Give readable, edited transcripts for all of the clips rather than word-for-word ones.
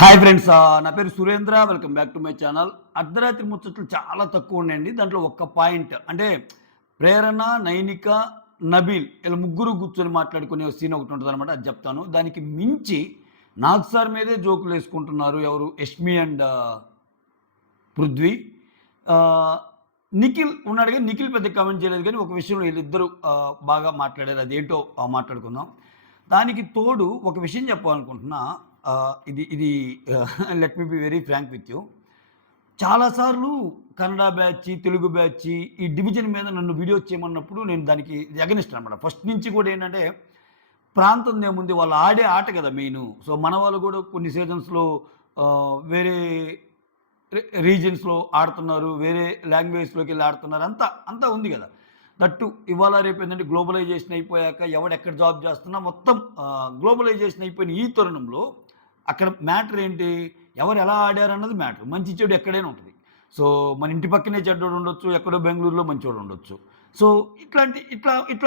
Hi friends, నా పేరు Surendra. Welcome back to my channel. అర్ధరాత్రి ముచ్చట్లు చాలా తక్కువ ఉన్నాయండి. దాంట్లో ఒక్క పాయింట్ అంటే ప్రేరణ, నైనిక, నబీల్ వీళ్ళ ముగ్గురు కూర్చొని మాట్లాడుకునే సీన్ ఒకటి ఉంటుందన్నమాట. అది చెప్తాను. దానికి మించి నాగ్ సార్ మీదే జోకులు వేసుకుంటున్నారు. ఎవరు? యష్మి అండ్ పృథ్వీ. ఆహ్, నిఖిల్ ఉన్నాడు గానీ నిఖిల్ పెద్ద కామెంట్ చేయలేదు గానీ ఒక విషయంలో వీళ్ళిద్దరూ బాగా మాట్లాడారు. అదేంటో మాట్లాడుకుందాం. దానికి తోడు ఒక విషయం చెప్పాలనుకుంటున్నా. ఇది ఇది let me be very frank with you. చాలా సార్లు కన్నడ బ్యాచ్, తెలుగు బ్యాచ్ ఈ డివిజన్ మీద నన్ను వీడియోస్ చేయమన్నప్పుడు నేను దానికి ఎగనిస్ట్ అనమాట. ఫస్ట్ నుంచి కూడా ఏంటంటే ప్రాంతందేముంది, వాళ్ళు ఆడే ఆట కదా మెయిను. సో, మన వాళ్ళు కూడా కొన్ని సీజన్స్‌లో వేరే రీజియన్స్‌లో ఆడుతున్నారు. వేరే లాంగ్వేజ్‌లోకెళ్ళి ఆడుతున్నారు. అంతా అంతా ఉంది గదా! దట్టు ఇవాళ రేపేంటంటే గ్లోబలైజేషన్ అయిపోయాక ఎవడెక్కడ జాబ్ చేస్తున్నా మొత్తం గ్లోబలైజేషన్ అయిపోయిన ఈ తరుణంలో అక్కడ మ్యాటర్ ఏంటి? ఎవరు ఎలా ఆడారన్నది మ్యాటర్. మంచి చెడు ఎక్కడైనా ఉంటది. సో, మన ఇంటి పక్కనే చెడ్డోడు ఉండొచ్చు. ఎక్కడో బెంగుళూరులో మంచోడు ఉండొచ్చు. సో, ఇట్లా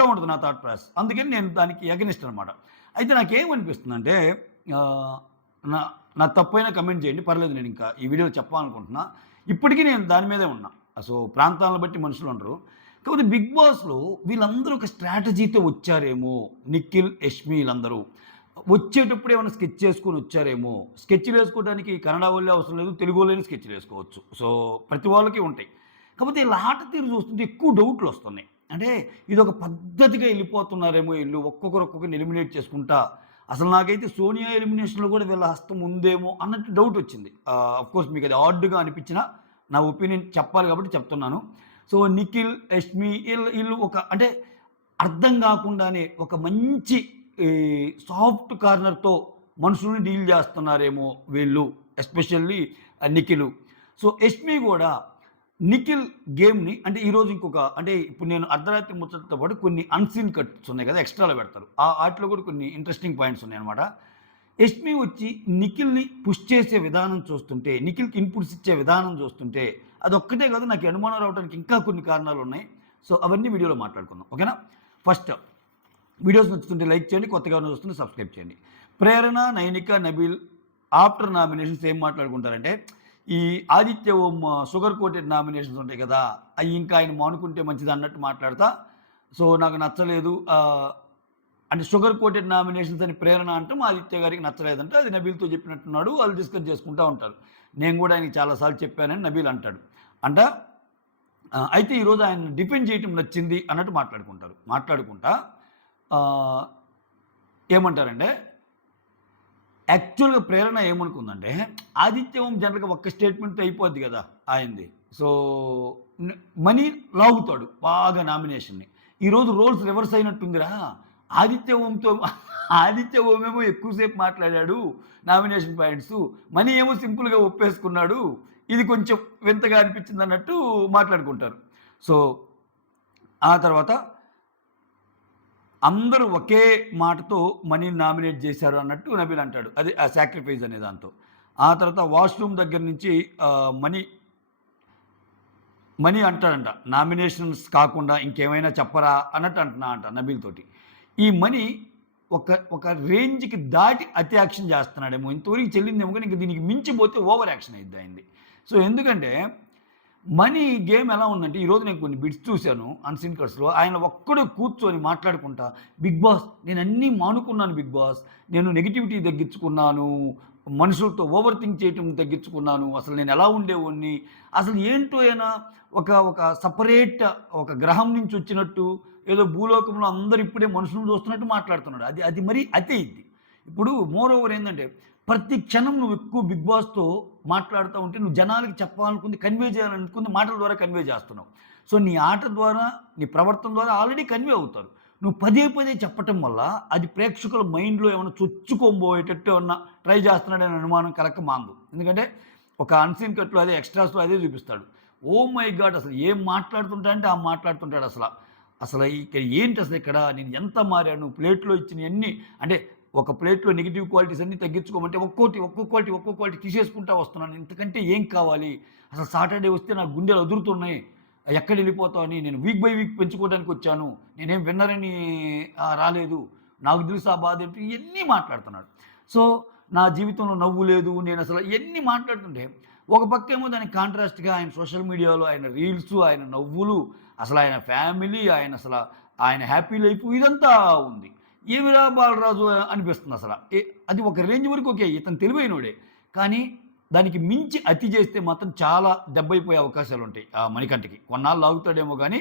ఉంటది నా థాట్ ప్రాసెస్. అందుకని నేను దానికి ఎగనిస్ట్ అనమాట. అయితే నాకేమనిపిస్తుందంటే ఆహ్, నా నా తప్పైనా కమెంట్ చేయండి. పర్లేదు, నేను ఇంకా ఈ వీడియోలో చెప్పాలనుకుంటున్నా. ఇప్పటికీ నేను దాని మీదే ఉన్నా. సో, ప్రాంతాలను బట్టి మనుషులుండరు. కాకపోతే 'బిగ్ బాస్‌లో' వీళ్ళందరూ ఒక స్ట్రాటజీతో వచ్చారేమో. నిఖిల్, యష్మి ఈళ్ళందరూ. వచ్చేటప్పుడు ఏమైనా స్కెచ్ చేసుకొని వచ్చారేమో. స్కెచ్‌లేసుకోవడానికి కన్నడ వోళ్ళే అవసరం లేదు. తెలుగు వోళ్ళైనా స్కెచ్‌లేసుకోవచ్చు. సో, ప్రతి వాళ్ళకి ఉంటాయి. కాకపోతే ఈళ్ళ ఆట తీరు చూస్తుంటే ఎక్కువ డౌట్‌లొస్తున్నాయి. అంటే ఇదొక పద్ధతిగా ఎళ్ళిపోతున్నారేమో ఈళ్ళు. ఒక్కొక్కరిని ఎలిమినేట్ చేసుకుంటా. అసలు నాకైతే సోనియా ఎలిమినేషన్‌లో కూడా వీళ్ళ హస్తం ఉందేమో అన్నట్టు డౌటొచ్చింది. ఆఫ్‌కోర్స్ మీకది ఆడ్‌గా అనిపించినా నా ఒపీనియన్ చెప్పాలి కాబట్టి చెప్తున్నాను. సో, నిఖిల్, యష్మి ఈళ్ళు ఒక అంటే అర్థం గాకుండానే ఒక మంచి ఈ సాఫ్ట్ కార్నర్‌తో మనుషుల్ని డీల్ జేస్తున్నారేమో వీళ్ళు. ఎస్పెషల్లీ నిఖిలు. సో, యష్మి గూడా నిఖిల్ గేమ్‌ని అంటే ఈరోజు ఇంకొక అంటే ఇప్పుడు నేను అర్ధరాత్రి ముచ్చటతో పాటు కొన్ని అన్‌సీన్ కట్స్ ఉన్నాయి గదా! ఎక్స్‌ట్రాలో పెడతారు. ఆటిలో గూడా కొన్ని ఇంట్రెస్టింగ్ పాయింట్స్ ఉన్నాయన్నమాట. యష్మి వచ్చి నిఖిల్‌ని పుష్ చేసే విధానం చూస్తుంటే, నిఖిల్‌కి ఇన్‌పుట్స్ ఇచ్చే విధానం చూస్తుంటే, అదొక్కటే కాదు, నాకు ఈ అనుమానం రావడానికి ఇంకా కొన్ని కారణాలున్నాయి. సో, అవన్నీ వీడియోలో మాట్లాడుకుందాం. ఓకేనా? ఫస్ట్ వీడియోస్ నచ్చుతుంటే లైక్ చేయండి. కొత్తగా ఎవరైనా చూస్తుంటే సబ్స్క్రైబ్ చేయండి. ప్రేరణ, నైనిక, నబీల్ ఆఫ్టర్ నామినేషన్స్ ఏం మాట్లాడుకుంటారంటే, ఈ ఆదిత్య ఓం షుగర్ కోటెడ్ నామినేషన్స్ ఉంటాయి కదా! అయి ఇంకా ఆయన మానుకుంటే మంచిది అన్నట్టు మాట్లాడతా. సో, నాకు నచ్చలేదు. అంటే షుగర్ కోటెడ్ నామినేషన్స్ అని ప్రేరణ అంటాం. ఆదిత్య గారికి నచ్చలేదంటే అది నబీల్‌తో చెప్పినట్టున్నాడు. వాళ్ళు డిస్కస్ చేసుకుంటా ఉంటారు. నేను కూడా ఆయనకి చాలా సార్లు చెప్పానని నబీల్ అంటాడు. అంట అయితే ఈరోజు ఆయన్ని డిఫెండ్ చేయటం నచ్చింది అన్నట్టు మాట్లాడుకుంటారు. మాట్లాడుకుంటా ఆహ్, ఏమంటారంటే యాక్చువల్‌గా ప్రేరణ ఏమనుకుందంటే ఆదిత్య ఓం జనరల్‌గా ఒక్క స్టేట్మెంట్‌తో అయిపోద్ది కదా! ఆయనది. సో, న్ మనీ లాగుతాడు బాగా నామినేషన్‌ని. ఈరోజు రోల్స్ రివర్స్ అయినట్టుందిరా. ఆదిత్య ఓంతో ఆదిత్య ఓమేమో ఎక్కువ సేపు మాట్లాడాడు నామినేషన్ పాయింట్సు. మనీ ఏమో సింపుల్‌గా ఒప్పేసుకున్నాడు. ఇది కొంచెం వింతగా అనిపించిందన్నట్టు మాట్లాడుకుంటారు. సో, ఆ తర్వాత అందరూ ఒకే మాటతో మనీని నామినేట్ చేశారు అన్నట్టు నబీల్ అంటాడు. అది ఆ సాక్రిఫైస్ అనే దాంతో. ఆ తర్వాత వాష్‌రూమ్ దగ్గర నుంచి మనీ మనీ అంటాడంట. నామినేషన్స్ కాకుండా ఇంకేమైనా చెప్పరా అన్నట్టు అంటున్నా అంట నబీల్ తోటి. ఈ మనీ ఒక ఒక రేంజ్‌కి దాటి అతి యాక్షన్ చేస్తున్నాడేమో. ఇంతవరకు చెల్లిందేమో గానీ ఇంక దీనికి మించిపోతే ఓవర్ యాక్షన్ అయిద్ది ఆయనది. సో, ఎందుకంటే మనీ గేమ్ ఎలా ఉందంటే ఈరోజు నేను కొన్ని బిట్స్ చూశాను అన్‌సీన్ కట్స్‌లో. ఆయన ఒక్కడు కూర్చొని మాట్లాడుకుంటా, "బిగ్ బాస్ నేనన్నీ మానుకున్నాను బిగ్ బాస్. నేను నెగటివిటీ తగ్గించుకున్నాను. మనుషులతో ఓవర్ థింక్ చేయటం తగ్గించుకున్నాను. అసలు నేను ఎలా ఉండేవాడిని. అసలు ఏంటో అయినా ఒక ఒక సెపరేట్ ఒక గ్రహం నుంచి వచ్చినట్టు ఏదో భూలోకంలో అందరూ ఇప్పుడే మనుషులను చూస్తున్నట్టు మాట్లాడుతున్నాడు." అది అది మరీ అతే ఇది. ఇప్పుడు మోర్ ఓవర్ ఏందంటే ప్రతి క్షణం నువ్వు ఎక్కువ బిగ్ బాస్‌తో మాట్లాడుతా ఉంటే నువ్వు జనాలకి చెప్పాలనుకుంది, కన్వే చేయాలనుకుంది మాటల ద్వారా కన్వే చేస్తున్నావు. సో, నీ ఆట ద్వారా, నీ ప్రవర్తన ద్వారా ఆల్రెడీ కన్వే అవుతారు. నువ్వు పదే పదే చెప్పటం వల్ల అది ప్రేక్షకుల మైండ్‌లో ఏమైనా చొచ్చుకోబోయేటట్టు ఏమన్నా ట్రై చేస్తున్నాడనే అనుమానం కలక్క మానదు. ఎందుకంటే ఒక అన్‌సీన్ కట్‌లో అదే ఎక్స్‌ట్రాస్‌లో అదే చూపిస్తాడు. Oh my God! అసలు ఏం మాట్లాడుతుంటా అంటే మాట్లాడుతుంటాడు అసల. అసలు ఇక ఏంటి అసలు ఇక్కడ నేను ఎంత మారాను, ప్లేట్‌లో ఇచ్చినయన్నీ అంటే ఒక ప్లేట్‌లో నెగెటివ్ క్వాలిటీస్ అన్నీ తగ్గించుకోమంటే ఒక్కో క్వాలిటీ తీసేసుకుంటా వస్తున్నాను. ఇంతకంటే ఏం కావాలి? అసలు సాటర్‌డే వస్తే నా గుండెలు అదురుతున్నాయి. ఎక్కడెళ్ళిపోతావు అని నేను వీక్ బై వీక్ పెంచుకోవడానికొచ్చాను. నేనేం విన్నరని రాలేదు. నాకు తెలుసు ఆ బాధేంటి ఇయన్నీ మాట్లాడుతున్నాడు. సో, నా జీవితంలో నవ్వు లేదు, నేను అసలు ఇయన్నీ మాట్లాడుతుంటే, ఒక పక్కేమో దానికి కాంట్రాస్ట్‌గా ఆయన సోషల్ మీడియాలో ఆయన రీల్సు, ఆయన నవ్వులు, అసలు ఆయన ఫ్యామిలీ, ఆయన హ్యాపీ లైఫు ఇదంతా ఉంది. ఏమిరా బాలరాజు అనిపిస్తుందసల. అది ఒక రేంజ్ వరకు ఓకే. ఇతను తెలివైనోడే. కానీ దానికి మించి అతి చేస్తే మాత్రం చాలా దెబ్బైపోయే అవకాశాలుంటాయి ఆ మణికంఠకి. కొన్నాళ్ళు ఆగుతాడేమో గానీ,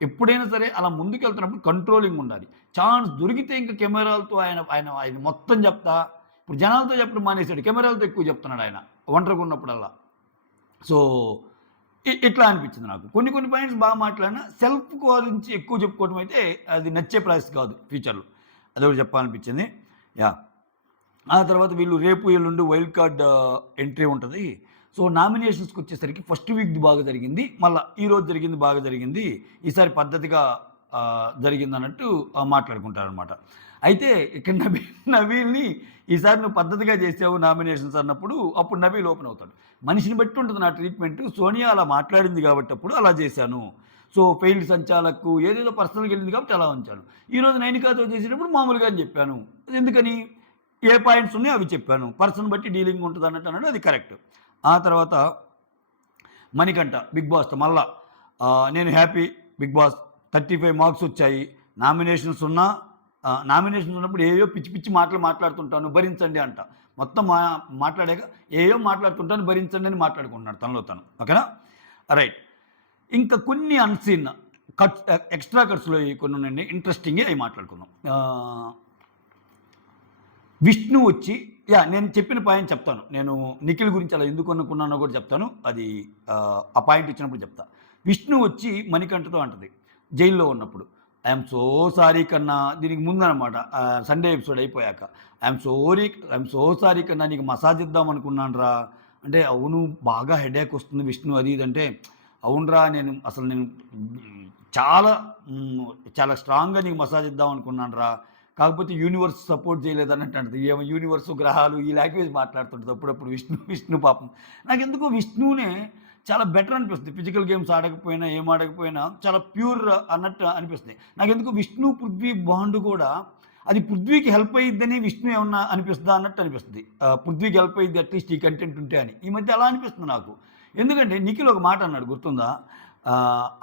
ఎప్పుడైనా సరే అలా ముందుకెళ్తున్నప్పుడు కంట్రోలింగ్ ఉండాలి. ఛాన్స్ దొరికితే ఇంక కెమెరాలతో ఆయన ఆయన ఆయన మొత్తం చెప్తా, ఇప్పుడు జనాలతో చెప్పడం మానేసాడు. కెమెరాలతో ఎక్కువ చెప్తున్నాడు ఆయన ఒంటరిగా ఉన్నప్పుడల్లా. సో, ఇట్లా అనిపించింది నాకు. కొన్ని కొన్ని పాయింట్స్ బాగా మాట్లాడినా సెల్ఫ్ గురించి ఎక్కువ చెప్పుకోవడం అయితే అది నచ్చే ప్రాసెస్ కాదు ఫ్యూచర్‌లో. అదొకటి చెప్పాలనిపించింది. యాహ్! ఆ తర్వాత వీళ్ళు రేపు, ఎల్లుండి వైల్డ్ కార్డ్ ఎంట్రీ ఉంటది. సో, నామినేషన్స్‌కొచ్చేసరికి ఫస్ట్ వీక్‌ది బాగా జరిగింది. మళ్ళా ఈరోజు జరిగింది బాగా జరిగింది. ఈసారి పద్ధతిగా జరిగిందన్నట్టు మాట్లాడుకుంటారనమాట. అయితే ఇక్కడ నబీల్‌ని ఈసారి నువ్వు పద్ధతిగా చేసావు నామినేషన్స్ అన్నప్పుడు అప్పుడు నబీల్ ఓపెన్ అవుతాడు. మనిషిని బట్టి ఉంటుంది నా ట్రీట్మెంటు. సోనియా అలా మాట్లాడింది కాబట్టి అప్పుడు అలా చేశాను. సో, ఫెయిల్డ్ సంచాలక్కు ఏదేదో పర్సనల్‌గా వెళ్ళింది కాబట్టి అలా ఉంచాను. ఈరోజు నైనికాతో చేసేటప్పుడు మామూలుగా అని చెప్పాను. ఎందుకని? ఏ పాయింట్స్ ఉన్నాయో అవి చెప్పాను. పర్సన్ బట్టి డీలింగ్ ఉంటదన్నట్టు అన్నాడు. అది కరెక్ట్. ఆ తర్వాత మణికంఠ బిగ్ బాస్‌తో మళ్ళా నేను హ్యాపీ బిగ్ బాస్ 35 మార్క్స్ వచ్చాయి. నామినేషన్స్ ఉన్నప్పుడు ఏయో పిచ్చి పిచ్చి మాటలు మాట్లాడుతుంటాను భరించండి అంట. మొత్తం మాట్లాడాక ఏయో మాట్లాడుతుంటాను భరించండి అని మాట్లాడుకుంటున్నాడు తనలో తను. ఓకేనా? రైట్. ఇంకా కొన్ని అన్‌సీన్ కట్స్ ఎక్స్‌ట్రా కట్స్‌లోయి కొన్ని ఉన్నాయండి. ఇంట్రెస్టింగ్‌వి అవి మాట్లాడుకుందాం. విష్ణు వచ్చి నేను చెప్పిన పాయింట్ చెప్తాను. నేను నిఖిల్ గురించి అలా ఎందుకు అనుకున్నానో కూడా చెప్తాను. అది ఆ పాయింట్ ఇచ్చినప్పుడు చెప్తా. విష్ణు వచ్చి మణికంఠతో అంటది జైల్లో ఉన్నప్పుడు. ఐయామ్ సో సారీ కన్నా దీనికి ముందనమాట సండే ఎపిసోడ్ అయిపోయాక. ఐయామ్ సో సారీ కన్నా నీకు మసాజ్ ఇద్దాం అనుకున్నానురా. అంటే అవును బాగా హెడేక్ వస్తుంది విష్ణు అది ఇది అంటే, అవునురా నేను చాలా చాలా స్ట్రాంగ్‌గా నీకు మసాజ్ ఇద్దాం అనుకున్నానురా. కాకపోతే యూనివర్స్ సపోర్ట్ చేయలేదన్నట్టు అంటది. ఏమో యూనివర్స్, గ్రహాలు ఈ లాంగ్వేజ్ మాట్లాడుతుంటది అప్పుడప్పుడు విష్ణు పాపం. నాకెందుకో విష్ణునే చాలా బెటర్ అనిపిస్తుంది. ఫిజికల్ గేమ్స్ ఆడకపోయినా, ఏం ఆడకపోయినా చాలా ప్యూర్ అన్నట్టు అనిపిస్తుంది. నాకెందుకో విష్ణు, పృథ్వీ బాండ్ కూడా అది పృథ్వీకి హెల్ప్ అయ్యిద్దని విష్ణు ఏమన్నా అనిపిస్తదా అన్నట్టు అనిపిస్తుంది. పృథ్వీకి హెల్ప్ అయ్యిద్ది అట్‌లీస్ట్ ఈ కంటెంట్ ఉంటే అని. ఈ మధ్య అలా అనిపిస్తుంది నాకు. ఎందుకంటే నిఖిల్ ఒక మాట అన్నాడు గుర్తుందా?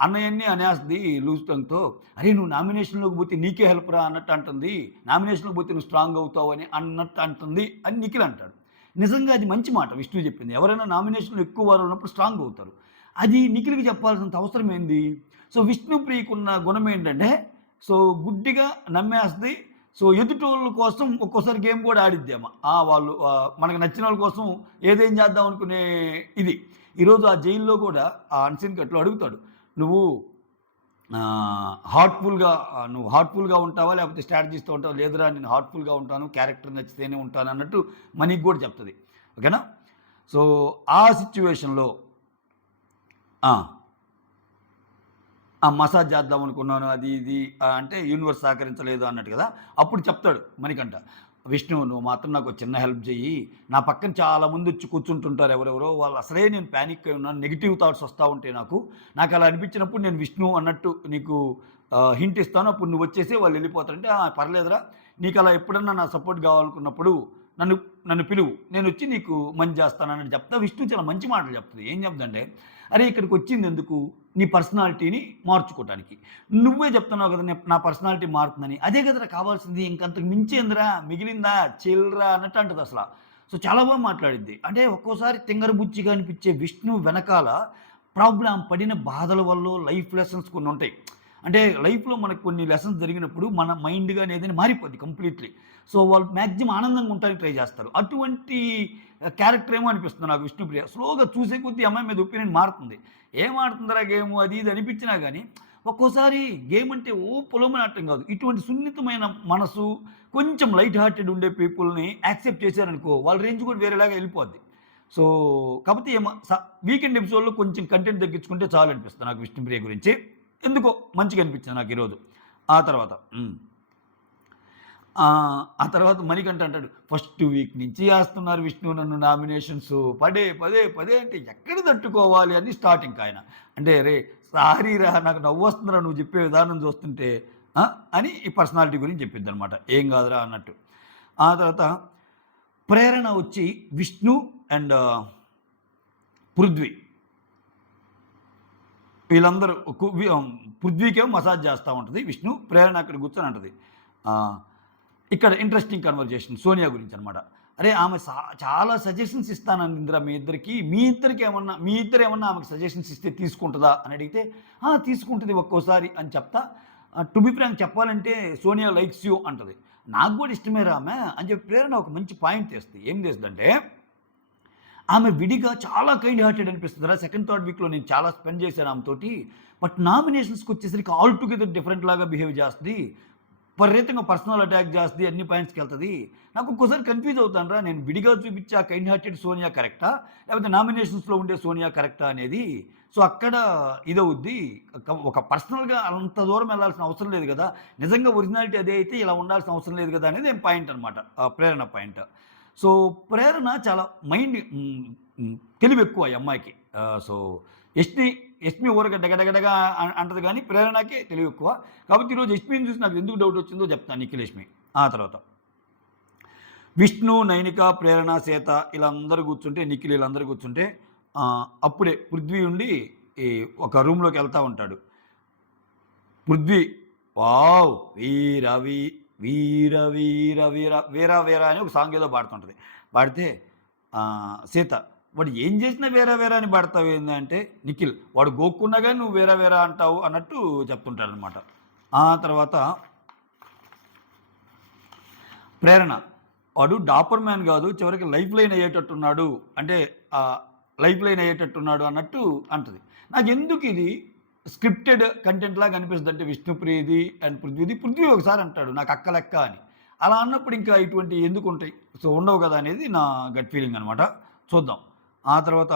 అన్నయ్యన్ని అనేస్తది లూజ్ టంగ్‌తో. అరే నువ్వు నామినేషన్‌లోకి పోతే నీకే హెల్ప్ రా అన్నట్టు అంటుంది. నామినేషన్‌లోకి పోతే నువ్వు స్ట్రాంగ్ అవుతావని అన్నట్టు అంటుంది అని నిఖిల్ అంటాడు. నిజంగా అది మంచి మాట విష్ణు చెప్పింది. ఎవరైనా నామినేషన్‌లో ఎక్కువ వారు ఉన్నప్పుడు స్ట్రాంగ్ అవుతారు. అది నిఖిల్‌కి చెప్పాల్సినంత అవసరం ఏంది? సో, విష్ణు ప్రియకున్న గుణం ఏంటంటే, సో, గుడ్డిగా నమ్మేస్తది. సో, ఎదుటోళ్ళ కోసం ఒక్కోసారి గేమ్ కూడా ఆడిద్దేమ. వాళ్ళు మనకు నచ్చిన వాళ్ళ కోసం ఏదేం చేద్దాం అనుకునే ఇది. ఈరోజు ఆ జైల్లో కూడా ఆ అన్సీన్ కట్‌లో అడుగుతాడు. నువ్వు నువ్వు హార్ట్‌ఫుల్‌గా ఉంటావా? లేకపోతే స్ట్రాటజీస్‌తో ఉంటావా? లేదురా నేను హార్ట్‌ఫుల్‌గా ఉంటాను. క్యారెక్టర్ నచ్చితేనే ఉంటాను అన్నట్టు మనీకి కూడా చెప్తది. ఓకేనా? సో, ఆ సిట్యుయేషన్‌లో ఆ! మసాజ్ చేద్దాం అనుకున్నాను అది ఇది అంటే యూనివర్స్ సహకరించలేదు అన్నట్టు కదా! అప్పుడు చెప్తాడు మణికంఠ. విష్ణు నువ్వు మాత్రం నాకు చిన్న హెల్ప్ చెయ్యి. నా పక్కన చాలామందొచ్చి కూర్చుంటుంటారు ఎవరెవరో. వాళ్ళు అసలే నేను పానిక్ అయి ఉన్నాను. నెగెటివ్ థాట్స్ వస్తా ఉంటాయి నాకు. నాకలా అనిపించినప్పుడు నేను విష్ణు అన్నట్టు నీకు హింట్ ఇస్తాను. అప్పుడు నువ్వొచ్చేసి వాళ్ళు వెళ్ళిపోతారంటే, పర్లేదురా నీకలా ఎప్పుడన్నా నా సపోర్ట్ కావాలనుకున్నప్పుడు నన్ను నన్ను పిలువు. నేనొచ్చి నీకు మంచి చేస్తానన్నట్టు చెప్తా. విష్ణు చాలా మంచి మాటలు చెప్తది. ఏం చెప్తంటే, అరే ఇక్కడికొచ్చిందెందుకు? నీ పర్సనాలిటీని మార్చుకోవటానికి. నువ్వే చెప్తున్నావు కదా! నా పర్సనాలిటీ మారుతుందని. అదే కదరా కావాల్సింది. ఇంకంతకు మించేందిరా? మిగిలిందా? చిల్‌రా అన్నట్టు అంటదసల. సో, చాలా బాగా మాట్లాడిద్ది. అంటే ఒక్కోసారి తింగరబుచ్చిగా అనిపించే విష్ణు వెనకాల ప్రాబ్లమ్ పడిన బాధల వల్లో లైఫ్ లెసన్స్ కొన్నుంటాయి. అంటే లైఫ్‌లో మనకు కొన్ని లెసన్స్ జరిగినప్పుడు మన మైండ్ గాని ఏదైనా మారిపోద్ది కంప్లీట్‌లీ. సో, వాళ్ళు మాక్సిమం ఆనందంగా ఉండటానికి ట్రై చేస్తారు. అటువంటి క్యారెక్టర్ ఏమో అనిపిస్తుంది నాకు విష్ణుప్రియ. స్లోగా చూసే కొద్దీ అమ్మాయి మీద ఒపీనియన్ మారుతుంది. ఏం ఆడుతుందిరా గేము అది ఇది అనిపించినా గానీ, ఒక్కోసారి గేమ్ అంటే పొలమనాటం కాదు. ఇటువంటి సున్నితమైన మనసు, కొంచెం లైట్ హార్టెడ్ ఉండే పీపుల్‌ని యాక్సెప్ట్ చేశారనుకో, వాళ్ళ రేంజ్ కూడా వేరేలాగా ఎళ్ళిపోద్ది. సో, కాపోతే వీకెండ్ ఎపిసోడ్‌లో కొంచెం కంటెంట్ తగ్గించుకుంటే చాలనిపిస్తుంది నాకు విష్ణుప్రియ గురించి. ఎందుకో మంచిగా అనిపించింది నాకు ఈరోజు. ఆ తర్వాత ఆ తర్వాత మణికంఠ అంటాడు, "ఫస్ట్ వీక్ నుంచి ఏస్తున్నారు విష్ణు నన్ను నామినేషన్స్ పదే అంటే ఎక్కడ తట్టుకోవాలి" అని స్టార్ట్ ఇంక ఆయన. అంటే "రేయ్ సారీరా నాకు నవ్వొస్తుందిరా నువ్వు చెప్పే విధానం చూస్తుంటే" అని ఈ పర్సనాలిటీ గురించి చెప్పిద్దనమాట. "ఏం కాదురా" అన్నట్టు. ఆ తర్వాత ప్రేరణ వచ్చి విష్ణు అండ్ పృథ్వీ. వీళ్ళందరూ పృథ్వీకేమో మసాజ్ చేస్తూ ఉంటుంది విష్ణు, ప్రేరణ అక్కడ కూర్చొని అంటది. ఇక్కడ ఇంట్రెస్టింగ్ కన్వర్జేషన్ సోనియా గురించి అనమాట. అరే ఆమె చాలా సజెషన్స్ ఇస్తానంది ఇందిరా మీ ఇద్దరికి, మీ ఇద్దరు ఏమన్నా ఆమెకు సజెషన్స్ ఇస్తే తీసుకుంటుందా అని అడిగితే తీసుకుంటుంది ఒక్కోసారి అని చెప్తా. టు బి ఫ్రాంక్ చెప్పాలంటే సోనియా లైక్స్ యూ అంటది. నాకు కూడా ఇష్టమే రామె అని చెప్పి ప్రేరణ ఒక మంచి పాయింట్ తెస్తుంది. ఏం చేస్తుందంటే ఆమె విడిగా చాలా కైండ్ హార్టెడ్ అనిపిస్తుంది. సెకండ్ థర్డ్ వీక్లో నేను చాలా స్పెండ్ చేశాను ఆమెతోటి. బట్ నామినేషన్స్కి వచ్చేసరికి ఆల్ టుగెదర్ డిఫరెంట్ లాగా బిహేవ్ చేస్తుంది, విపరీతంగా పర్సనల్ అటాక్ చేస్తుంది, అన్ని పాయింట్స్కి వెళ్తుంది. నాకు ఒక్కోసారి కన్ఫ్యూజ్ అవుతాను నేను విడిగా చూపించే ఆ కైండ్ హార్టెడ్ సోనియా కరెక్టా లేకపోతే నామినేషన్స్లో ఉండే సోనియా కరెక్టా అనేది. సో అక్కడ ఇదవుద్ది. ఒక పర్సనల్గా అంత దూరం వెళ్ళాల్సిన అవసరం లేదు కదా, నిజంగా ఒరిజినాలిటీ అదే అయితే ఇలా ఉండాల్సిన అవసరం లేదు కదా అనేది ఏం పాయింట్ అనమాట, ప్రేరణ పాయింట్. సో ప్రేరణ చాలా మైండ్ తెలివి ఎక్కువ ఈ అమ్మాయికి. సో యష్మి ఊరక డగడగడగా అంటది కానీ ప్రేరణకే తెలివి ఎక్కువ. కాబట్టి ఈరోజు యష్మిని చూసి నాకు ఎందుకు డౌట్ వచ్చిందో చెప్తాను. నిఖిల్ యష్మి ఆ తర్వాత విష్ణు, నైనిక, ప్రేరణ, సీత వీళ్ళందరూ కూర్చుంటే, నిఖిల్ వీళ్ళందరూ కూర్చుంటే అప్పుడే పృథ్వీ ఉండి ఒక రూమ్లోకి వెళ్తూ ఉంటాడు. పృథ్వీ వావ్ వీర వీర వీర వీర వీర వీర అని ఒక సాంగ్ ఏదో పాడుతుంటుంది. పాడితే సీత వాడు ఏం చేసినా వేరే వేరే అని పాడతావు ఏంటంటే నిఖిల్ వాడు గోక్కున్నా కానీ నువ్వు వేరే వేరే అంటావు అన్నట్టు చెప్తుంటాడనమాట. ఆ తర్వాత ప్రేరణ వాడు డాపర్ మ్యాన్ కాదు చివరికి లైఫ్ లైన్ అయ్యేటట్టున్నాడు, అంటే లైఫ్ లైన్ అయ్యేటట్టున్నాడు అన్నట్టు అంటది. నాకు ఎందుకు ఇది స్క్రిప్టెడ్ కంటెంట్ లాగా అనిపిస్తుంది అంటే విష్ణుప్రియది అండ్ పృథ్వీ ఒకసారి అంటాడు నాకు అక్క లెక్క అని. అలా అన్నప్పుడు ఇంకా ఇటువంటి ఎందుకు ఉంటాయి, సో ఉండవు కదా అనేది నా గట్ ఫీలింగ్ అనమాట. చూద్దాం. ఆ తర్వాత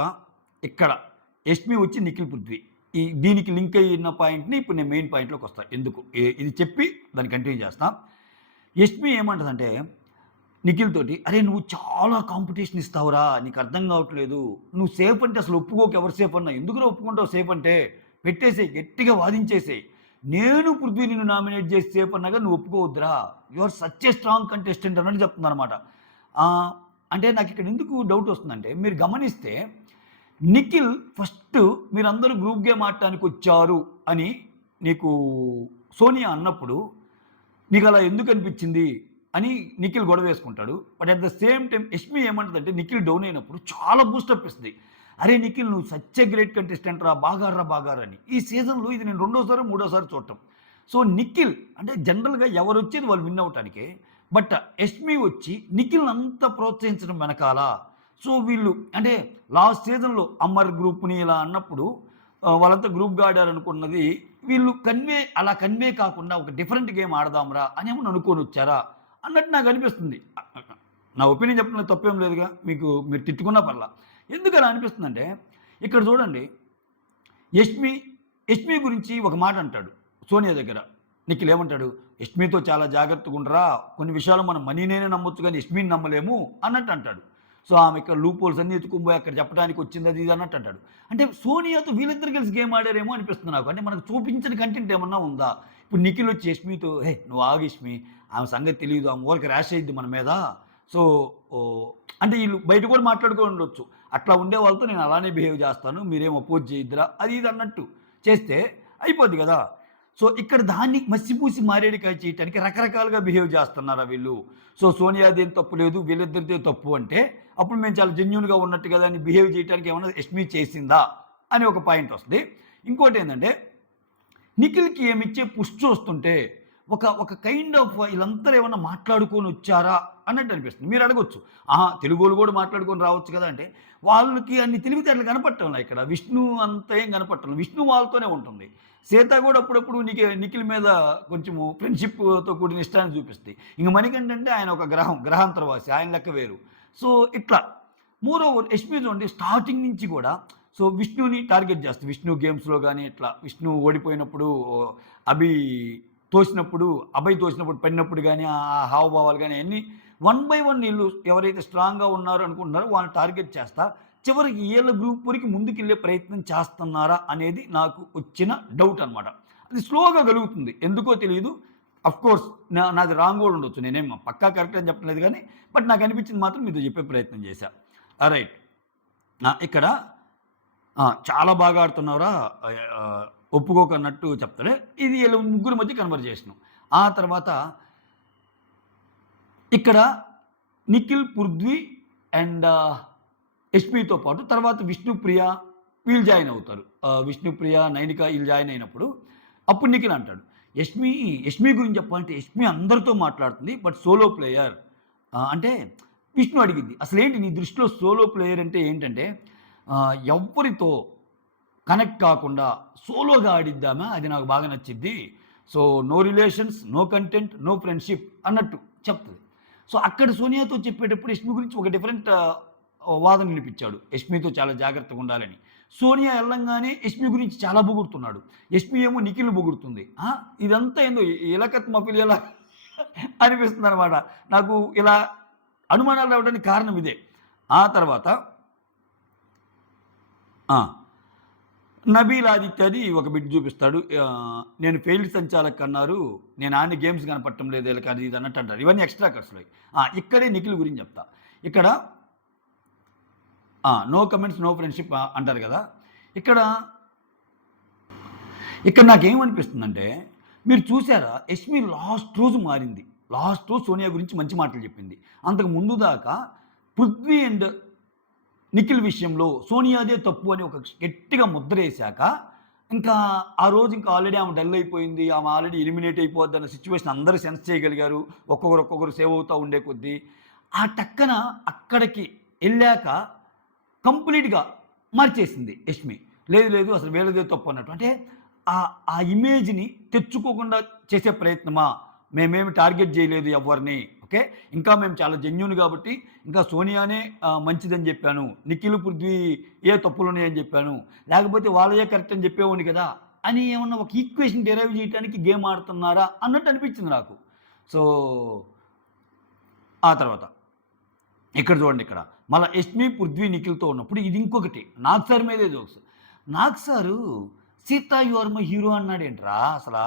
ఇక్కడ యష్మి వచ్చి నిఖిల్ పృథ్వీ దీనికి లింక్ అయిన పాయింట్ని ఇప్పుడు నేను మెయిన్ పాయింట్లోకి వస్తాను. ఎందుకు ఇది చెప్పి దాన్ని కంటిన్యూ చేస్తాను. యష్మి ఏమంటుందంటే నిఖిల్ తోటి అరే నువ్వు చాలా కాంపిటీషన్ ఇస్తావురా, నీకు అర్థం కావట్లేదు, నువ్వు సేఫ్ అంటే అసలు ఒప్పుకోక ఎవరు సేఫ్ అన్నా, ఎందుకు ఒప్పుకుంటావు సేఫ్ అంటే, పెట్టేసేయి గట్టిగా వాదించేసేయి, నేను పృథ్వీ నిన్ను నామినేట్ చేసి సేఫ్ అన్నాగా నువ్వు ఒప్పుకోవద్దురా, you are such a strong contestant అన్నట్టు చెప్తుంది అనమాట. అంటే నాకు ఇక్కడ ఎందుకు డౌట్ వస్తుందంటే మీరు గమనిస్తే నిఖిల్ ఫస్ట్ మీరందరూ గ్రూప్ గేమ్ ఆడటానికి వచ్చారు అని నీకు సోనియా అన్నప్పుడు నీకు అలా ఎందుకు అనిపించింది అని నిఖిల్ గొడవ వేసుకుంటాడు. But at the same time Yashmi ఏమంటుందంటే నిఖిల్ డౌన్ అయినప్పుడు చాలా బూస్టప్ ఇస్తుంది. అరే నిఖిల్ నువ్వు సచ్ ఏ గ్రేట్ కంటెస్టెంట్ రా, బాగారా అని. ఈ సీజన్లో ఇది నేను మూడోసారి చూడటం. సో నిఖిల్ అంటే జనరల్గా ఎవరు వచ్చేది వాళ్ళు విన్ అవటానికే, బట్ యష్మి వచ్చి నిఖిల్ని అంత ప్రోత్సహించడం వెనకాల. సో వీళ్ళు అంటే లాస్ట్ సీజన్లో అమర్ గ్రూప్ని ఇలా అన్నప్పుడు వాళ్ళంతా గ్రూప్గా ఆడారనుకున్నది వీళ్ళు అలా కన్వే కాకుండా ఒక డిఫరెంట్ గేమ్ ఆడదాంరా అని ఏమో అనుకొని వచ్చారా అన్నట్టు నాకు అనిపిస్తుంది. నా ఒపీనియన్ చెప్పిన తప్పేం లేదుగా, మీరు తిట్టుకున్నా పర్లా. ఎందుకు అలా అనిపిస్తుందంటే ఇక్కడ చూడండి, యష్మి గురించి ఒక మాట అంటాడు సోనియా దగ్గర. నిఖిల్ ఏమంటాడు, యష్మితో చాలా జాగ్రత్తగా ఉండరా, కొన్ని విషయాలు మనం మనీనే నమ్మొచ్చు కానీ యష్మిని నమ్మలేము అన్నట్టు అంటాడు. సో ఆమె ఇక్కడ లూప్ హోల్స్ అన్ని ఎత్తుకుపోయి అక్కడ చెప్పడానికి వచ్చింది అది ఇది అన్నట్టు అంటాడు. అంటే సోనియాతో వీళ్ళిద్దరు కలిసి గేమ్ ఆడారేమో అనిపిస్తుంది నాకు. అంటే మనకు చూపించిన కంటెంట్ ఏమన్నా ఉందా? ఇప్పుడు నిఖిల్ వచ్చి యష్మితో నువ్వు ఆగు యష్మి, ఆమె సంగతి తెలియదు, ఆమె ఊరికి ర్యాష్ అయ్యిద్ది మన మీద. సో అంటే వీళ్ళు బయట కూడా మాట్లాడుకొని ఉండొచ్చు, అట్లా ఉండే వాళ్ళతో నేను అలానే బిహేవ్ చేస్తాను, మీరేం అపోజ్ చేయొద్దురా అది ఇది అన్నట్టు చేస్తే అయిపోద్ది కదా. సో ఇక్కడ దాన్ని మసిపూసి మారేడికాయ చేయడానికి రకరకాలుగా బిహేవ్ చేస్తున్నారా వీళ్ళు. సో సోనియాది ఏం తప్పు లేదు, వీళ్ళిద్దరిదే తప్పు అంటే అప్పుడు మేము చాలా జెన్యూన్గా ఉన్నట్టు కదా అని బిహేవ్ చేయడానికి ఏమన్నా యష్మి చేసిందా అని ఒక పాయింట్ వస్తుంది. ఇంకోటి ఏంటంటే నిఖిల్కి ఏమిచ్చే పుష్ చూస్తుంటే ఒక కైండ్ ఆఫ్ వీళ్ళందరూ ఏమన్నా మాట్లాడుకొని వచ్చారా అన్నట్టు అనిపిస్తుంది. మీరు అడగొచ్చు, తెలుగులో కూడా మాట్లాడుకొని రావచ్చు కదా అంటే వాళ్ళకి అన్ని తెలివితేటలు కనపట్టం. ఇక్కడ విష్ణు అంత ఏం కనపట్టం, విష్ణు వాళ్ళతోనే ఉంటుంది. సీత కూడా అప్పుడప్పుడు నిఖిల్ మీద కొంచెము ఫ్రెండ్షిప్తో కూడిన ఇష్టాన్ని చూపిస్తాయి. ఇంక మణికంఠ అంటే ఆయన ఒక గ్రహాంతరవాసి, ఆయన లెక్క వేరు. సో ఇట్లా మోరోవర్ యష్మి చూడండి స్టార్టింగ్ నుంచి కూడా సో విష్ణుని టార్గెట్ చేస్తుంది. విష్ణు గేమ్స్లో కానీ ఇట్లా విష్ణు ఓడిపోయినప్పుడు అభయ్ తోసినప్పుడు పడినప్పుడు కానీ ఆ హావభావాలు కానీ అన్నీ 1 by 1 వీళ్ళు ఎవరైతే స్ట్రాంగ్గా ఉన్నారో అనుకుంటున్నారో వాళ్ళని టార్గెట్ చేస్తా చివరికి వీళ్ళ గ్రూప్ వరకు ముందుకెళ్ళే ప్రయత్నం చేస్తున్నారా అనేది నాకు వచ్చిన డౌట్ అనమాట. అది స్లోగా కలుగుతుంది, ఎందుకో తెలియదు. అఫ్‌కోర్స్ నాది రాంగ్ గూడా ఉండొచ్చు. నేనేం పక్కా కరెక్ట్ అని చెప్పట్లేదు గానీ, బట్ నాకనిపించింది మాత్రం మీతో చెప్పే ప్రయత్నం చేశా. రైట్. ఇక్కడ చాలా బాగా ఆడుతున్నావురా ఒప్పుకోకన్నట్టు చెప్తాడు. ఇది ఈళ్ళ ముగ్గురి మధ్య కన్వర్జేషను. ఆ తర్వాత ఇక్కడ నిఖిల్, పృథ్వీ అండ్ యష్మితో పాటు తర్వాత విష్ణుప్రియ వీళ్ళు జాయిన్ అవుతారు. విష్ణుప్రియ, నైనిక ఈళ్ళు జాయిన్ అయినప్పుడు అప్పుడు నిఖిల్ అంటాడు, యష్మి గురించి చెప్పాలంటే యష్మి అందరితో మాట్లాడుతుంది. బట్ సోలో ప్లేయర్ అంటే విష్ణు అడిగింది. అసలేంటి నీ దృష్టిలో సోలో ప్లేయర్ అంటే ఏంటంటే ఎవ్వరితో కనెక్ట్ కాకుండా సోలోగా ఆడిద్దామా అది నాకు బాగా నచ్చిద్ది. So no relations, no content, no friendship అన్నట్టు చెప్తది. సో అక్కడ సోనియాతో చెప్పేటప్పుడు యష్మి గురించి ఒక డిఫరెంట్ వాదన వినిపించాడు. యష్మితో చాలా జాగ్రత్తగా ఉండాలని. సోనియా ఎళ్ళంగానే యష్మి గురించి చాలా పొగుడుతున్నాడు. యష్మి ఏమో నిఖిల్‌ని పొగుడుతుంది. ఇదంతా ఏందో ఇలకత్ మఫిలియలా అనిపిస్తుందనమాట. నాకు ఇలా అనుమానాలు రావడానికి కారణం ఇదే. ఆ తర్వాత ఆ! నబీల్ ఆదిత్యది ఒక బిట్ చూపిస్తాడు. నేను ఫెయిల్డ్ సంచాలక్ అన్నారు. నేను ఆడిన గేమ్స్ కనపడటం లేదు వీళ్ళకి అది ఇది అన్నట్టు అంటారు. ఇవన్నీ ఎక్స్‌ట్రా కట్స్‌లు. ఇక్కడే నిఖిల్ గురించి చెప్తా. ఇక్కడ నో కమెంట్స్, నో ఫ్రెండ్‌షిప్ అంటారు కదా! ఇక్కడ, ఇక్కడ నాకేమనిపిస్తుందంటే మీరు చూసారా యష్మి లాస్ట్ రోజు మారింది. లాస్ట్ రోజు సోనియా గురించి మంచి మాటలు చెప్పింది. అంతకు ముందు దాకా పృథ్వీ అండ్ నిఖిల్ విషయంలో సోనియాదే తప్పు అని ఒక గట్టిగా ముద్రేశాక ఇంకా ఆ రోజు ఇంకా ఆల్రెడీ ఆమె డల్ అయిపోయింది. ఆమె ఆల్రెడీ ఎలిమినేట్ అయిపోద్దన్న సిచ్యువేషన్ అందరూ సెన్స్ చేయగలిగారు. ఒక్కొక్కరు సేవ్ అవుతా ఉండే కొద్దీ. ఆ టక్కన అక్కడికి ఎళ్ళాక కంప్లీట్‌గా మార్చేసింది యష్మి. లేదు అసలు వీళ్ళదే తప్పు అన్నట్టు. అంటే ఆ ఇమేజ్‌ని తెచ్చుకోకుండా చేసే ప్రయత్నమా? మేమేమి టార్గెట్ చేయలేదు ఎవ్వరిని. ఓకే. ఇంకా మేము చాలా జెన్యూన్ కాబట్టి ఇంకా సోనియానే మంచిదని చెప్పాను. నిఖిల్, పృథ్వీ ఏ తప్పులున్నాయని చెప్పాను. లేకపోతే వాళ్ళయే కరెక్ట్ అని చెప్పేవాడిని కదా! అని ఏమన్నా ఒక ఈక్వేషన్ డిరైవ్ చేయడానికి గేమ్ ఆడుతున్నారా అన్నట్టు అనిపించింది నాకు. సో ఆ తర్వాత ఇక్కడ చూడండి ఇక్కడ. మళ్ళా యష్మి, పృథ్వీ, నిఖిల్‌తో ఉన్నప్పుడు ఇది ఇంకొకటి. నాగ్ సార్ మీదే jokes. Nag sir 'Sita you are my hero' అన్నాడేంట్రా అసలా?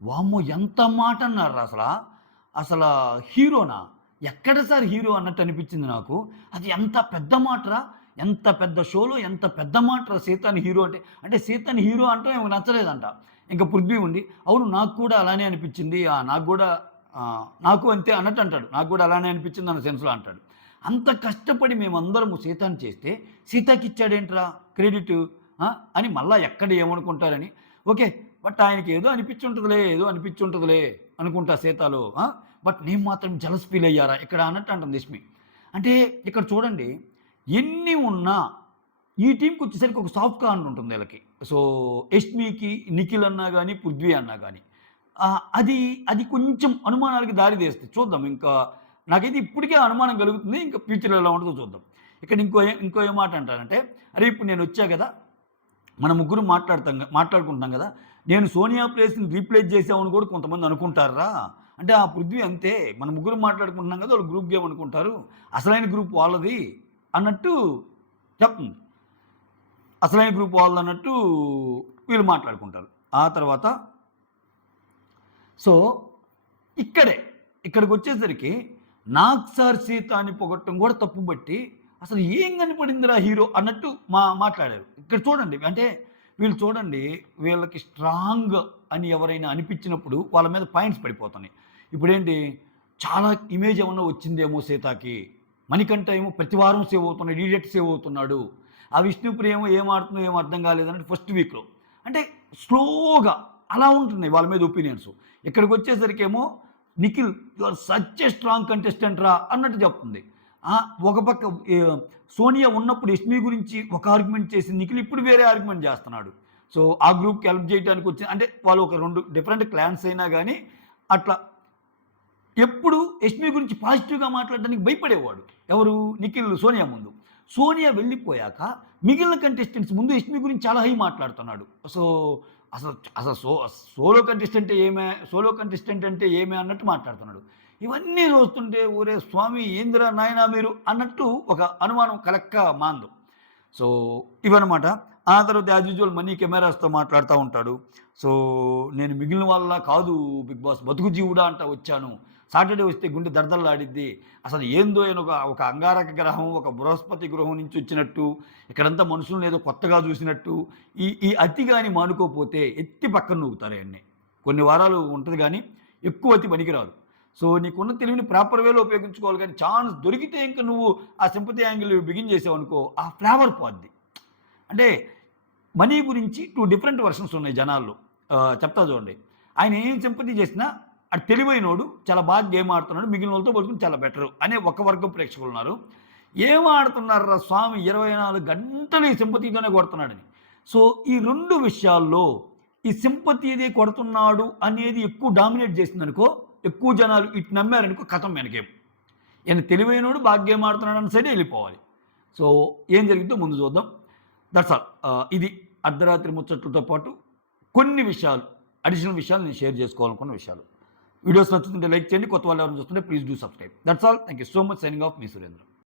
వామ్మో! ఎంత మాట అన్నాడురా అసలా. అసలా హీరోనా? ఎక్కడ సార్ హీరో అన్నట్టు అనిపించింది నాకు. అది ఎంత పెద్ద మాటరా! ఎంత పెద్ద షోలో ఎంత పెద్ద మాటరా 'సీతని హీరో' అంటే. అంటే 'సీతని హీరో' అంటాం ఈమెకు నచ్చలేదంట. ఇంక పృథ్వీ ఉండి, అవును నాకు కూడా అలానే అనిపించింది. నాకు గూడా నాకు అంతే అన్నట్టు అంటాడు. నాకు గూడా అలానే అనిపించింది అన్న సెన్స్‌లో అంటాడు. అంత కష్టపడి మేమందరము సీతని చేస్తే సీతకిచ్చాడేంట్రా క్రెడిటు అని మళ్ళా ఎక్కడ ఏమనుకుంటారని. ఓకే. బట్ ఆయనకి ఏదో అనిపిచ్చుంటదిలే అనుకుంటా సీతలో. బట్ నేను మాత్రం జెలస్ ఫీల్ అయ్యారా ఇక్కడ అన్నట్టు అంటుంది యష్మి. అంటే ఇక్కడ చూడండి ఎన్ని ఉన్నా ఈ టీమ్‌కొచ్చేసరికి ఒక సాఫ్ట్ కార్నర్ ఉంటుంది ఈళ్ళకి. సో యష్మికి నిఖిల్ అన్నా గాని, పృథ్వీ అన్నా గాని. అది కొంచెం అనుమానాలకి దారి తీస్తది. చూద్దాం ఇంకా నాకైతే ఇప్పటికే అనుమానం కలుగుతుంది. ఇంకా ఫ్యూచర్‌లో ఎలా ఉంటదో చూద్దాం. ఇక్కడ ఇంకో ఏ మాట అంటారంటే, అరే ఇప్పుడు నేనొచ్చా గదా! మనం ముగ్గురం మాట్లాడుకుంటున్నాం గదా! నేను సోనియా ప్లేస్‌ని రీప్లేస్ చేసామని కూడా కొంతమంది అనుకుంటార్రా. అంటే ఆ పృథ్వీ అంతే. మనం ముగ్గురం మాట్లాడుకుంటున్నాం గదా! వాళ్ళు గ్రూప్ గేమ్ అనుకుంటారు. అసలైన గ్రూప్ వాళ్ళది అన్నట్టు చెప్తుంది. అసలైన గ్రూప్ వాళ్ళదన్నట్టు వీళ్ళు మాట్లాడుకుంటారు. ఆ తర్వాత సో ఇక్కడికొచ్చేసరికి నాగ్ సార్ సీత అని పొగట్టం కూడా తప్పుబట్టి అసలు ఏం కనపడిందిరా హీరో అన్నట్టు మాట్లాడారు. ఇక్కడ చూడండి అంటే వీళ్ళు చూడండి వీళ్ళకి స్ట్రాంగ్ అని ఎవరైనా అనిపించినప్పుడు వాళ్ళ మీద పాయింట్స్ పడిపోతున్నాయి. ఇప్పుడేంటి చాలా ఇమేజ్ ఏమన్నా వచ్చిందేమో సీతకి. మణికంఠ ఏమో ప్రతి వారం సేవ్ అవుతున్నాడు. ఈడియట్ సేవ్ అవుతున్నాడు. ఆ విష్ణుప్రియ ఏమో ఏం ఆడుతుందో ఏం అర్థం కాలేదన్నట్టు ఫస్ట్ వీక్‌లో. అంటే స్లోగా అలా ఉంటున్నాయి వాళ్ళ మీద ఒపీనియన్స్. ఇక్కడికొచ్చేసరికేమో Nikhil you are such a strong contestant రా అన్నట్టు చెప్తుంది. ఒక పక్క సోనియా ఉన్నప్పుడు యష్మి గురించి ఒక ఆర్గ్యుమెంట్ చేసి నిఖిల్ ఇప్పుడు వేరే ఆర్గ్యుమెంట్ చేస్తున్నాడు. సో ఆ గ్రూప్‌కి హెల్ప్ చేయడానికి వచ్చి అంటే వాళ్ళు ఒక 2 డిఫరెంట్ క్లాన్స్ అయినా గానీ అట్లా ఎప్పుడు యష్మి గురించి పాజిటివ్‌గా మాట్లాడడానికి భయపడేవాడు. ఎవరు? నిఖిల్ సోనియా ముందు. సోనియా వెళ్ళిపోయాక మిగిలిన కంటెస్టెంట్స్ ముందు యష్మి గురించి చాలా హై మాట్లాడుతున్నాడు. సో అసలు అసలు సోలో కంటెస్టెంట్ అంటే ఏమే అన్నట్టు మాట్లాడుతున్నాడు. ఇవన్నీ చూస్తుంటే ఒరే స్వామి ఏందిరా నాయనా మీరు అన్నట్టు ఒక అనుమానం కలక్క మాందు. సో ఇవన్నమాట. ఆ తర్వాత యాజ్ యూజువల్ మనీ కెమెరాస్‌తో మాట్లాడుతా ఉంటాడు. సో, నేను మిగిలిన వాళ్ళలా కాదు బిగ్ బాస్ బతుకు జీవుడా అంట వచ్చాను. సాటర్‌డే వస్తే గుండె దడదడలాడిద్ది. అసలు ఏందో ఈయన ఒక అంగారక గ్రహం, ఒక బృహస్పతి గ్రహం నుంచి వచ్చినట్టు, ఇక్కడంతా మనుషుల్ని ఏదో కొత్తగా చూసినట్టు, ఈ అతి గాని మానుకోపోతే ఎత్తి పక్కన నూకుతారు ఆయన్ని. కొన్ని వారాలు ఉంటది గానీ, ఎక్కువ అతి పనికిరాదు. సో, నీకున్న తెలివిని ప్రాపర్ వేలో ఉపయోగించుకోవాలి గానీ, ఛాన్స్ దొరికితే ఇంక నువ్వు ఆ సింపతి యాంగిల్ బిగిన్ చేసావనుకో, ఆ ఫ్లేవర్ పోద్ది. అంటే మనీ గురించి 2 డిఫరెంట్ వెర్షన్స్ ఉన్నాయి జనాల్లో. చెప్తా చూడండి. ఆయన ఏం సింపతి చేసినా ఆడు తెలివైనోడు, చాలా బాగా గేమ్ ఆడుతున్నాడు, మిగిలినోళ్ళతో పోల్చుకుంటే చాలా బెటరు అనే ఒక వర్గం ప్రేక్షకులున్నారు. ఏం ఆడుతున్నార్రా స్వామి 24 గంటలు ఈ సింపతితోనే కొడుతున్నాడని. సో, ఈ 2 విషయాల్లో ఈ సింపతిదే కొడుతున్నాడు అనేది ఎక్కువ డామినేట్ చేసిందనుకో, ఎక్కువ జనాలు ఇటు నమ్మారనుకో కథం వెనకేం. ఈయన తెలివైనోడు బాగా గేమ్ ఆడుతున్నాడు అన్న సైడే వెళ్ళిపోవాలి. సో, ఏం జరిగిద్దో ముందు చూద్దాం. That's all. ఇది అర్ధరాత్రి ముచ్చట్లతో పాటు కొన్ని విషయాలు, అడిషనల్ విషయాలు నేను షేర్ చేసుకోవాలనుకున్న విషయాలు. వీడియోస్ నచ్చుతుంటే లైక్ చేయండి. కొత్త వాళ్ళు ఎవరైనా చూస్తుంటే please do subscribe. That's all. Thank you so much. Signing off me Surendra.